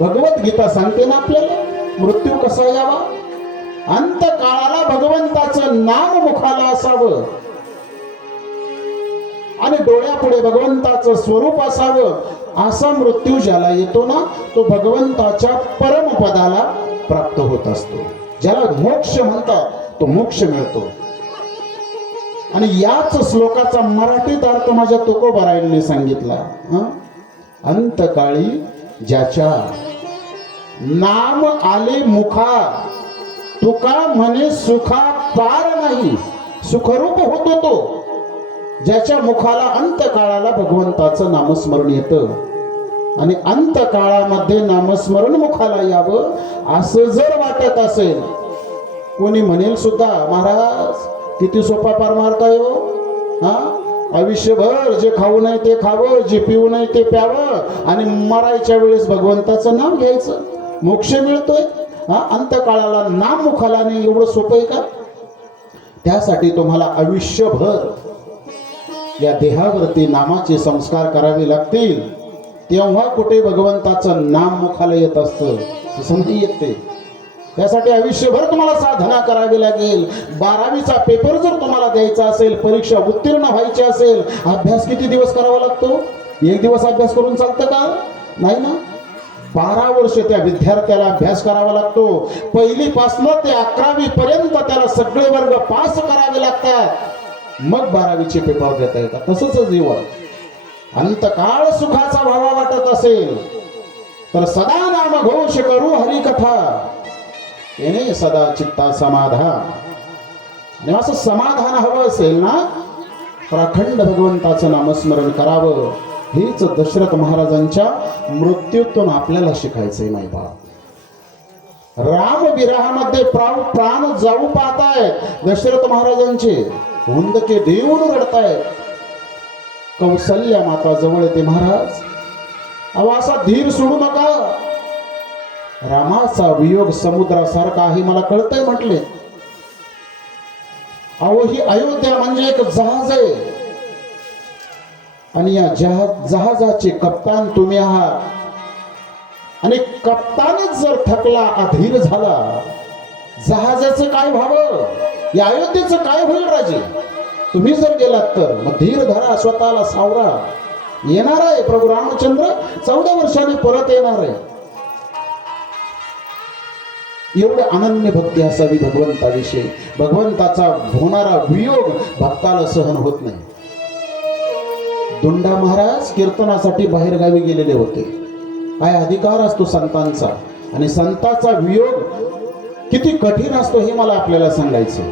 भगवत गीता सांगते ना आपल्याला? मृत्यू कसा यावा? अंत काळाला भगवंताचं नाम मुखाला असावं. आणि डोळ्यापुढे भगवंताचं स्वरूप असावं. असा मृत्यू ज्याला येतो ना तो भगवंताच्या परमपदाला प्राप्त होत असतो. ज्याला मोक्ष म्हणतात तो मोक्ष मिळतो. आणि याच श्लोकाचा मराठीत अर्थ माझ्या तुकोबरायने सांगितला. अंतकाळी ज्याच्या नाम आले मुखा तुका म्हणे सुखा पार नाही. सुखरूप होतो तो. ज्याच्या मुखाला अंतकाळाला भगवंताचं नामस्मरण येतं. आणि अंतकाळामध्ये नामस्मरण मुखाला यावं असं जर वाटत असेल कोणी म्हणेल सुद्धा महाराज किती सोपा पार मारताय हो हा? आयुष्यभर जे खाऊ नये ते खावं जे पिऊ नये ते प्यावं. आणि मरायच्या वेळेस भगवंताचं नाव घ्यायचं. मोक्ष मिळतोय. हा अंतकाळाला नाम मुखाला नाही एवढं सोपं आहे का? त्यासाठी तुम्हाला आयुष्यभर या देहावरती नामाचे संस्कार करावे लागतील. तेव्हा कुठे भगवंताचं नाम मुखाला येत असतं? तसं नाही येत ते. यासाठी आयुष्यभर तुम्हाला साधना करावी लागेल. बारावीचा पेपर जर तुम्हाला द्यायचा असेल परीक्षा उत्तीर्ण व्हायची असेल अभ्यास किती दिवस करावा लागतो? एक दिवस अभ्यास करून चालतं का? नाही ना? बारा वर्ष त्या विद्यार्थ्याला अभ्यास करावा लागतो. पहिलीपासनं ते अकरावी पर्यंत त्याला सगळे वर्ग पास करावे लागतात. मग बारावीचे पेपर देता येतात. तसंच जीवन. अंतकाळ सुखाचा व्हावा वाटत असेल. तर सदा नाम घोष करू हरिकथा. येणे सदा चित्ता समाधान आणि असं समाधान हवं असेल ना तर अखंड भगवंताचं नामस्मरण करावं. हेच दशरथ महाराजांच्या मृत्यूतून आपल्याला शिकायचंय माई बाळा. राम विराहामध्ये प्राण प्राण जाऊ पाहतायत दशरथ महाराजांचे. हुंदके देऊन रडताय कौसल्या माता जवळ येते महाराज. अहो असा धीर सोडू नका. रामाचा वियोग समुद्रासारखा आहे मला कळतंय म्हटले. अहो ही अयोध्या म्हणजे एक जहाज आहे. आणि या जहाज जहाजाचे कप्तान तुम्ही आहात. आणि कप्तानच जर थकला अधीर झाला जहाजाचं काय व्हावं? या अयोध्येचं काय होईल राजे? तुम्ही जर गेलात तर मग धीर धरा स्वतःला सावरा. येणार आहे प्रभू रामचंद्र चौदा वर्षांनी परत येणार आहे. एवढे अनन्य भक्ती असावी भगवंताविषयी. भगवंताचा होणारा वियोग भक्ताला सहन होत नाही. दुंडा महाराज कीर्तनासाठी बाहेरगावी गेलेले होते. काय अधिकार असतो संतांचा? आणि संताचा वियोग किती कठीण असतो हे मला आपल्याला सांगायचं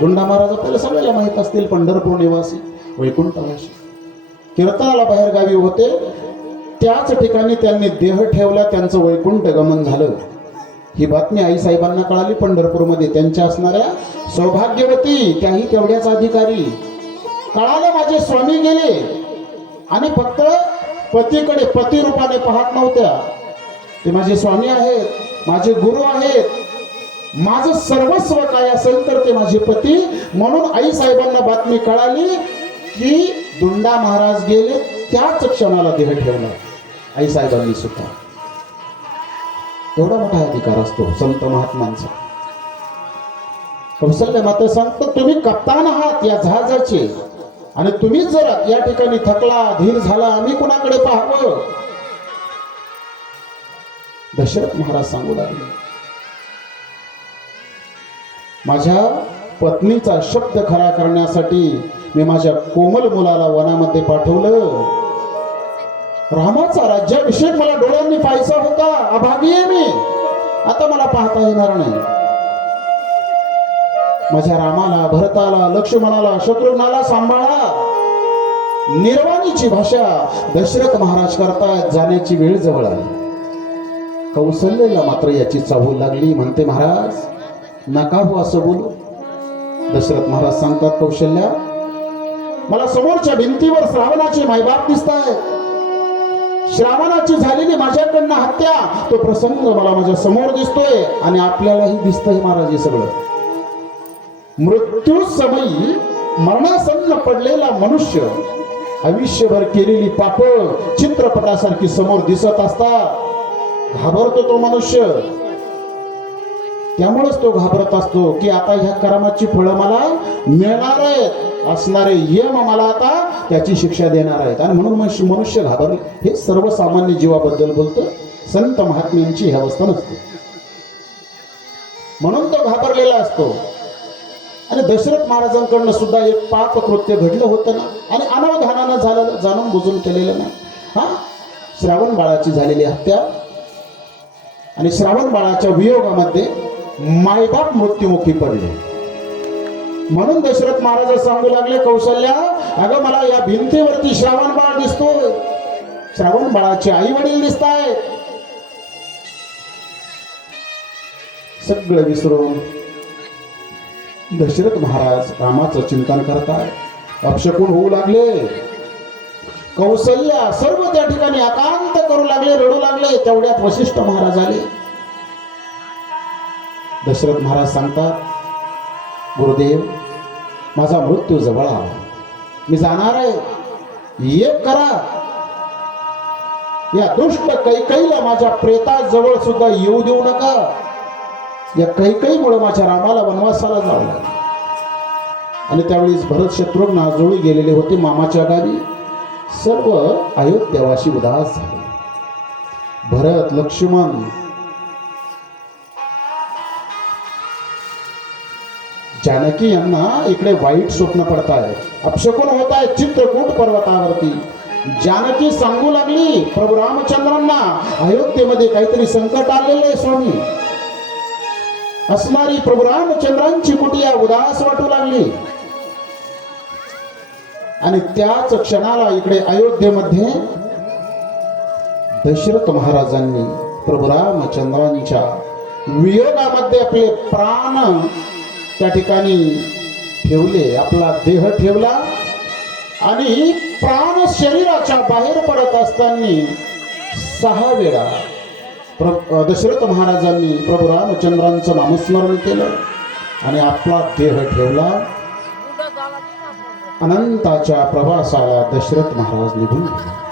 दुंडा महाराज आपल्याला सगळ्याला माहीत असतील पंढरपूर निवासी वैकुंठवासी कीर्तनाला बाहेरगावी होते. त्याच ठिकाणी त्यांनी देह ठेवला त्यांचं वैकुंठ गमन झालं. ही बातमी आईसाहेबांना कळाली पंढरपूरमध्ये. त्यांच्या असणाऱ्या सौभाग्यवती त्याही तेवढ्याच अधिकारी. कळालं माझे स्वामी गेले. आणि फक्त पतीकडे पती रूपाने पाहत नव्हत्या. ते माझे स्वामी आहेत माझे गुरु आहेत. माझं सर्वस्व काय असेल तर ते माझे पती. म्हणून आई साहेबांना बातमी कळाली की दुंडा महाराज गेले त्याच क्षणाला देह ठेवला. आई साहेबांनी सुद्धा. एवढा मोठा अधिकार असतो संत महात्मांचा कौशल्य मात्र सांगतो तुम्ही कप्तान आहात या जहाजाचे. आणि तुम्ही जर या ठिकाणी थकला धीर झाला आम्ही कुणाकडे पाहावं? दशरथ महाराज सांगू लागले. माझ्या पत्नीचा शब्द खरा करण्यासाठी मी माझ्या कोमल मुलाला वनामध्ये पाठवलं. रामाचा राज्याभिषेक मला डोळ्यांनी पाहायचा होता. अभागी आहे मी. आता मला पाहता येणार नाही. माझ्या रामाला भरताला लक्ष्मणाला शत्रुघ्नाला सांभाळा. निर्वाणीची भाषा दशरथ महाराज करतायत जाण्याची वेळ जवळ आली कौशल्यला मात्र याची चाहूल लागली म्हणते महाराज. नका हो असं बोलू. दशरथ महाराज सांगतात कौशल्या मला समोरच्या भिंतीवर श्रावणाचे मायबाप दिसत आहेत श्रावणाची झालेली माझ्याकडनं हत्या तो प्रसंग मला माझ्यासमोर दिसतोय आणि आपल्यालाही दिसतंय महाराज हे सगळं. मृत्यू समयी मरणासन्न पडलेला मनुष्य आयुष्यभर केलेली पाप चित्रपटासारखी समोर दिसत असतात. घाबरतो तो मनुष्य. त्यामुळेच तो घाबरत असतो की आता ह्या कर्माची फळं मला मिळणार आहेत. असणारे यम मला आता त्याची शिक्षा देणार आहेत. आणि म्हणून मनुष्य मनुष्य घाबरले हे सर्वसामान्य जीवाबद्दल बोलतं. संत महात्म्यांची ही अवस्था नसते. म्हणून तो घाबरलेला असतो. आणि दशरथ महाराजांकडनं सुद्धा एक पाप कृत्य घडलं होतं ना. आणि अनावधानानं झालं जाणून बुजून केलेलं नाही. हा? श्रावण बाळाची झालेली हत्या. आणि श्रावण बाळाच्या वियोगामध्ये मायबाप मृत्युमुखी पडले. म्हणून दशरथ महाराज सांगू लागले कौशल्या अगं मला या भिंतीवरती श्रावण बाळ दिसतोय. श्रावण बाळाचे आई वडील दिसत सगळं विसरून दशरथ महाराज रामाचं चिंतन करताय अपशकून होऊ लागले. कौशल्या सर्व त्या ठिकाणी एकांत करू लागले रडू लागले. तेवढ्यात वशिष्ठ महाराज आले. दशरथ महाराज सांगतात गुरुदेव माझा मृत्यू जवळ आला. मी जाणार आहे. एक करा. या दुष्ट कैकईला माझ्या प्रेताजवळ सुद्धा येऊ देऊ नका. या कैकईमुळे माझ्या रामाला वनवासाला जावं लागलं आणि त्यावेळेस भरत शत्रुघ्न आजोळी गेलेले होते मामाच्या गावी. सर्व अयोध्यावाशी उदास झाले. भरत लक्ष्मण जानकी यांना इकडे वाईट स्वप्न पडत आहे अपशकुन होत आहे चित्रकूट पर्वतावरती. जानकी सांगू लागली प्रभू रामचंद्रांना अयोध्येमध्ये काहीतरी संकट आलेलं आहे स्वामी. असणारी प्रभू रामचंद्रांची कुटिया उदास वाटू लागली? आणि त्याच क्षणाला इकडे अयोध्येमध्ये दशरथ महाराजांनी प्रभू रामचंद्रांच्या वियोगामध्ये आपले प्राण त्या ठिकाणी ठेवले आपला देह ठेवला आणि प्राण शरीराच्या बाहेर पडत असताना सहा वेळा प्र दशरथ महाराजांनी प्रभू रामचंद्रांचं नामस्मरण केलं आणि आपला देह ठेवला. अनंताच्या प्रवासाला दशरथ महाराज निघून गेले.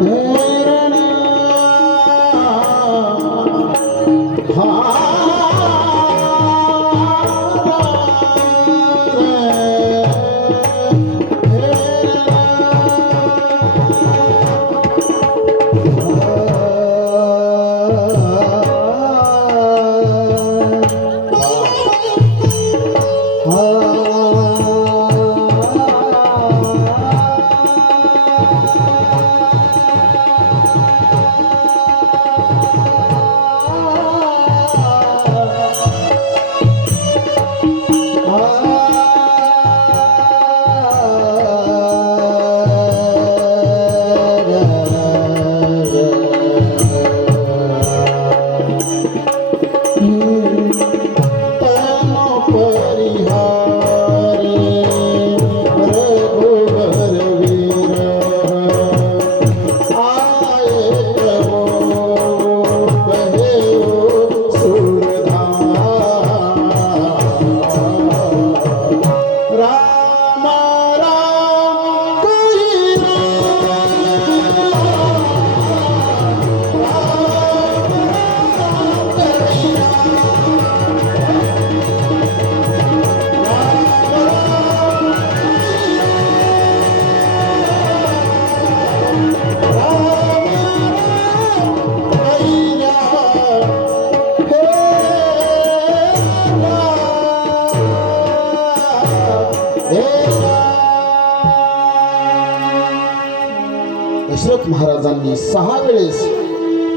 Yeah.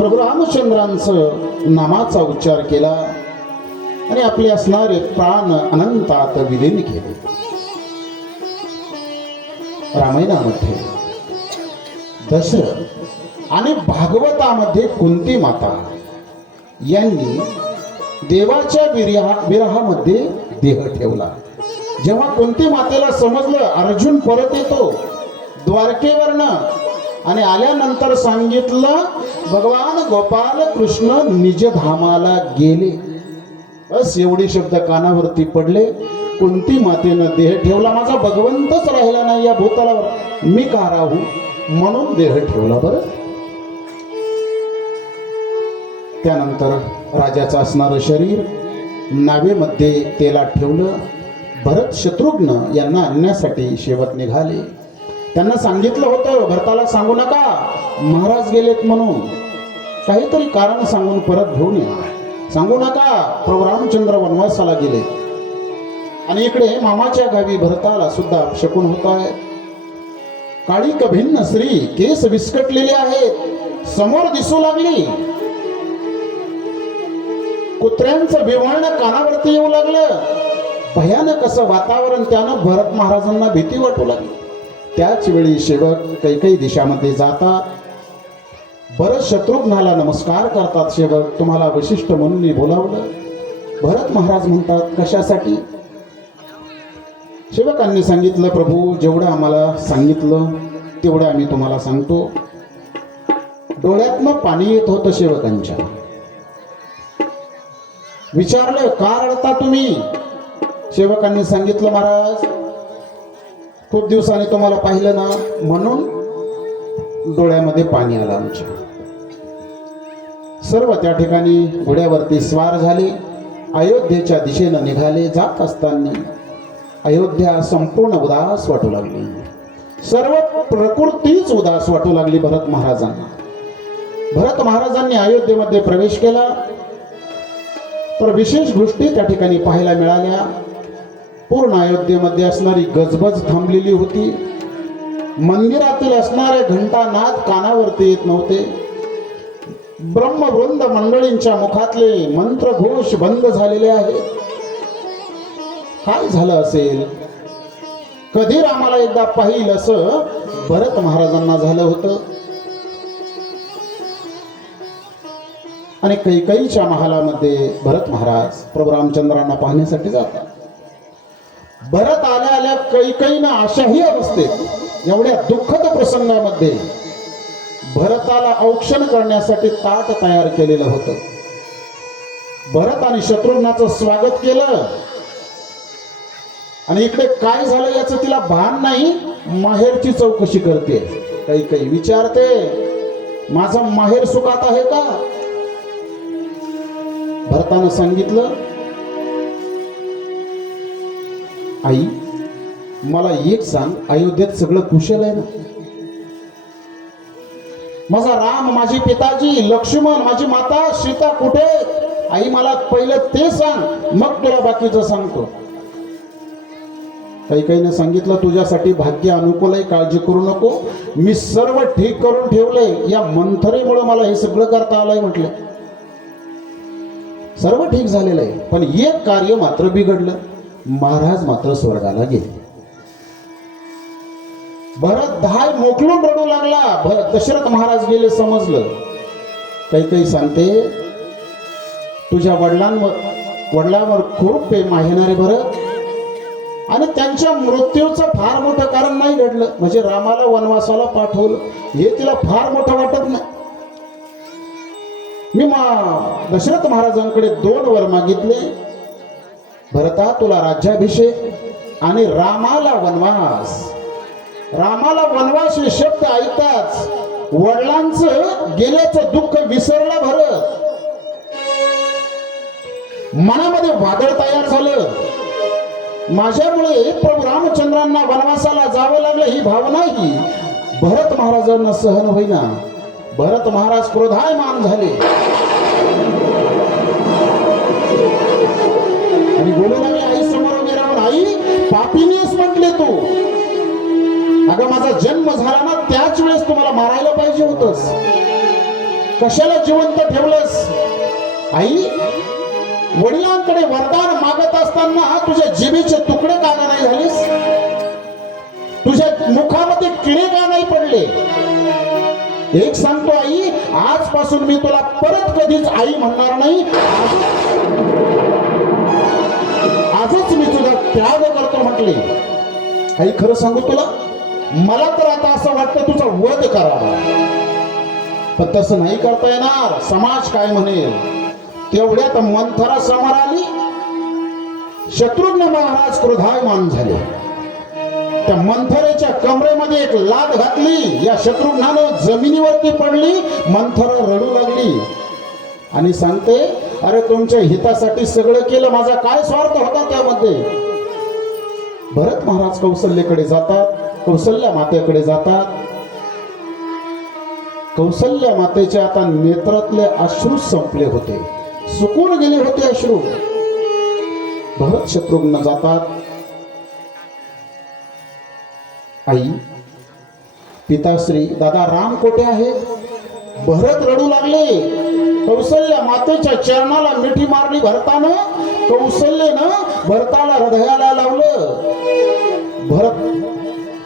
प्रभू रामचंद्रांचं नामाचा उच्चार केला आणि आपले असणारे प्राण अनंतात विलीन केले. रामायणामध्ये दशरथ आणि भागवतामध्ये कुंती माता यांनी देवाच्या विरहा विरहामध्ये देह ठेवला. जेव्हा कुंती मातेला समजलं अर्जुन परत येतो द्वारकेवरनं आणि आल्यानंतर सांगितलं भगवान गोपाल कृष्ण निजधामाला गेले. बस एवढे शब्द कानावरती पडले. कोणती मातेनं देह ठेवला. माझा भगवंतच राहिला नाही या भूतलावर. मी का राहू? म्हणून देह ठेवला बरं. त्यानंतर राजाचं असणारं शरीर नावेमध्ये तेलात ठेवलं. भरत शत्रुघ्न यांना आणण्यासाठी शेवट निघाले. त्यांना सांगितलं होतं भरताला सांगू नका महाराज गेलेत म्हणून. काहीतरी कारण सांगून परत घेऊन या. सांगू नका प्रभू रामचंद्र वनवासाला गेले आणि इकडे मामाच्या गावी भरताला सुद्धा शकून होत आहे. काळी भिन्न स्त्री केस विस्कटलेले आहेत समोर दिसू लागली. कुत्र्यांचं बिवळण कानावरती येऊ लागलं. भयानक असं वातावरण त्यानं भरत महाराजांना भीती वाटू लागली. त्याचवेळी शेवक काही काही दिशामध्ये जातात भरत शत्रुघ्नाला नमस्कार करतात शेवक तुम्हाला वशिष्ठ म्हणून मी बोलावलं. भरत महाराज म्हणतात कशासाठी? सेवकांनी सांगितलं प्रभू जेवढं आम्हाला सांगितलं तेवढं आम्ही तुम्हाला सांगतो. डोळ्यातनं पाणी येत होतं सेवकांच्या विचारलं का रडता तुम्ही? सेवकांनी सांगितलं महाराज खूप दिवसांनी तुम्हाला पाहिलं ना म्हणून डोळ्यामध्ये पाणी आलं आमच्या. सर्व त्या ठिकाणी घोड्यावरती स्वार झाले अयोध्येच्या दिशेनं निघाले जात असताना अयोध्या संपूर्ण उदास वाटू लागली. सर्व प्रकृतीच उदास वाटू लागली भरत महाराजांना. भरत महाराजांनी अयोध्येमध्ये प्रवेश केला. तर विशेष गोष्टी त्या ठिकाणी पाहायला मिळाल्या. पूर्ण अयोध्येमध्ये असणारी गजबज थांबलेली होती. मंदिरातील असणारे घंटानाद कानावरती येत नव्हते. ब्रह्मवृंद मंडळींच्या मुखातले मंत्रघोष बंद झालेले आहे. काय झालं असेल? कधी रामाला एकदा पाहिल असं? भरत महाराजांना झालं होतं. आणि कैकईच्या महालामध्ये भरत महाराज प्रभू रामचंद्रांना पाहण्यासाठी जातात. भरत आल्या आल्या कैकईनं अशाही अवस्थेत एवढ्या दुःखद प्रसंगामध्ये भरताला औक्षण करण्यासाठी ताट तयार केलेलं होतं. भरत आणि शत्रुघ्नाचं स्वागत केलं. आणि इकडे काय झालं याचं तिला भान नाही माहेरची चौकशी करते. काही काही विचारते माझं माहेर सुखात आहे का? भरतानं सांगितलं आई मला एक सांग अयोध्येत सगळं कुशल आहे ना? माझा राम माझे पिताजी लक्ष्मण माझी माता सीता कुठे? आई मला पहिलं ते सांग मग तुला बाकीचं सांगतो. काही काहीने सांगितलं तुझ्यासाठी भाग्य अनुकूल आहे काळजी करू नको. मी सर्व ठीक करून ठेवलंय. या मंथरेमुळे मला हे सगळं करता आलंय म्हटलं. सर्व ठीक झालेलं आहे पण एक कार्य मात्र बिघडलं. महाराज मात्र स्वर्गाला गेले. भरत धाय मोकलून रडू लागला. भरत दशरथ महाराज गेले समजलं. काही काही सांगते तुझ्या वडिलांवर वडिलांवर खूप प्रेम आहे ना रे भरत? आणि त्यांच्या मृत्यूचं फार मोठं कारण नाही घडलं. म्हणजे रामाला वनवासाला पाठवलं. हे तिला फार मोठं वाटत नाही. मी मा दशरथ महाराजांकडे दोन वर मागितले. भरता तुला राज्याभिषेक आणि रामाला वनवास. रामाला वनवास हे शब्द ऐकताच वडिलांचं गेल्याचं दुःख विसरला भरत मनामध्ये वादळ तयार झालं. माझ्यामुळे प्रभू रामचंद्रांना वनवासाला जावं लागलं ही भावना ही भरत महाराजांना सहन होईना. भरत महाराज क्रोधायमान झाले. माझा जन्म झाला ना त्याच वेळेस तुम्हाला मारायला पाहिजे होतस. कशाला जिवंत ठेवलंस? आई वडिलांकडे वरदान मागत असताना तुझ्या जिभेचे तुकडे का नाही झालेस? तुझ्या मुखामध्ये किडे का नाही पडले? एक सांगतो आई आजपासून मी तुला परत कधीच आई म्हणणार नाही. आजच मी तुझा त्याग करतो म्हटले. आई खरं सांगू तुला? मला तर आता असं वाटतं तुझा वध करावा पण तसं नाही करता येणार. समाज काय म्हणेल? तेवढ्यात मंथरा समोर आली. शत्रुघ्न महाराज क्रोधायमान झाले. त्या मंथरेच्या कमरेमध्ये एक लाद घातली. या शत्रुघ्नानं जमिनीवरती पडली. मंथरा रडू लागली. आणि सांगते अरे तुमच्या हितासाठी सगळं केलं. माझा काय स्वार्थ होता त्यामध्ये? भरत महाराज कौशल्यकडे जातात. कौशल्या मातेकडे जातात. कौशल्या मातेचे आता नेत्रातले अश्रू संपले होते. सुकून गेले होते अश्रू. भरत शत्रुघ्न जातात. आई पिताश्री दादा राम कोठे आहेत भरत रडू लागले. कौसल्या मातेच्या चरणाला मिठी मारली भरतानं. कौशल्यनं भरताला हृदयाला लावलं. भरत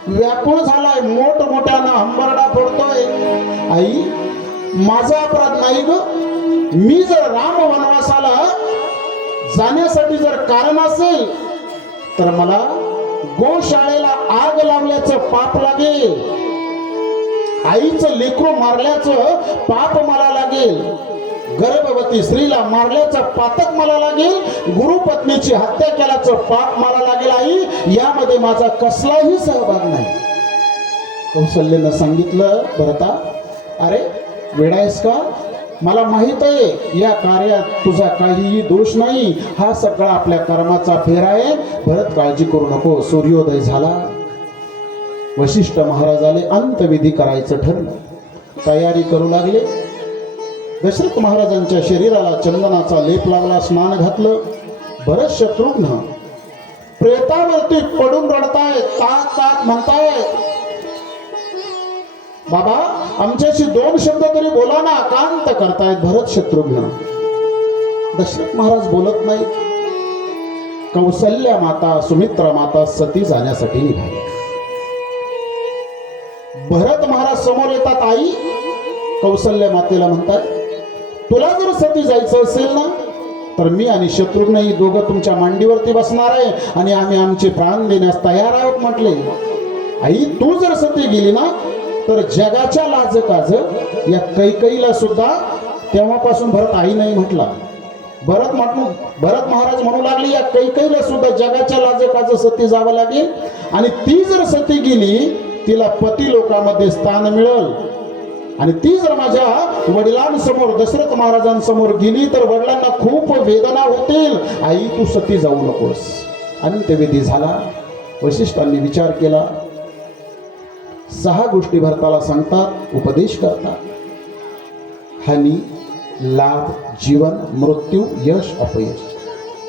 व्याकुळ झालाय. मोठ मोठ्यानं हंबरडा पडतोय आई माझा अपराध नाही ग. मी जर राम वनवासाला जाण्यासाठी जर कारण असेल तर मला गोशाळेला आग लावल्याचं पाप लागेल. आईचं लेकरू मारल्याचं पाप मला लागेल. गर्भवती स्त्रीला मारल्याचा पातक मला लागेल गुरुपत्नीची हत्या केल्याचं पाप मला लागेल आई. यामध्ये माझा कसलाही सहभाग नाही. कौशल्यनं सांगितलं भरता अरे वेडायस का? मला माहीत आहे या कार्यात तुझा काहीही दोष नाही. हा सगळा आपल्या कर्माचा फेर आहे. भरत काळजी करू नको सूर्योदय झाला. वशिष्ठ महाराजाले अंतविधी करायचं ठरलं. तयारी करू लागले. दशरथ महाराजांच्या शरीराला चंदनाचा लेप लावला स्नान घातलं. भरत शत्रुघ्न प्रेतावरती पडून रडताय तात तात म्हणताय बाबा आमच्याशी दोन शब्द तरी बोला ना कांत करतायत भरत शत्रुघ्न. दशरथ महाराज बोलत नाही. कौसल्या माता सुमित्रा माता सती जाण्यासाठी निघाली भरत महाराज समोर येतात आई. कौसल्य मातेला म्हणतात तुला जर सती जायचं असेल ना तर मी आणि शत्रुघ्न ही दोघं तुमच्या मांडीवरती बसणार आहे आणि आम्ही आमचे प्राण देण्यास तयार आहोत म्हटले. आई तू जर सती गेली ना तर जगाच्या लाज काज या कैकईला सुद्धा तेव्हापासून भरत आई नाही म्हटला. भरत म्हणून भरत महाराज म्हणू लागले या कैकईला सुद्धा जगाच्या लाज काज सती जावं लागेल. आणि ती जर सती गेली तिला पती लोकांमध्ये स्थान मिळेल. आणि ती जर माझ्या वडिलांसमोर दशरथ महाराजांसमोर गेली तर वडिलांना खूप वेदना होतील. आई तू सती जाऊ नकोस. अंत्यविधी झाला. वशिष्ठांनी विचार केला. सहा गोष्टी भरताला सांगतात उपदेश करतात. हानी लाभ जीवन मृत्यू यश अपयश.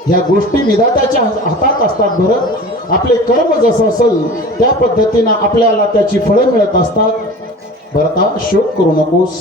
ह्या गोष्टी विधात्याच्या हातात असतात भरत आपले कर्म जसं असेल त्या पद्धतीनं आपल्याला त्याची फळं मिळत असतात. भरता शोक करू नकोस.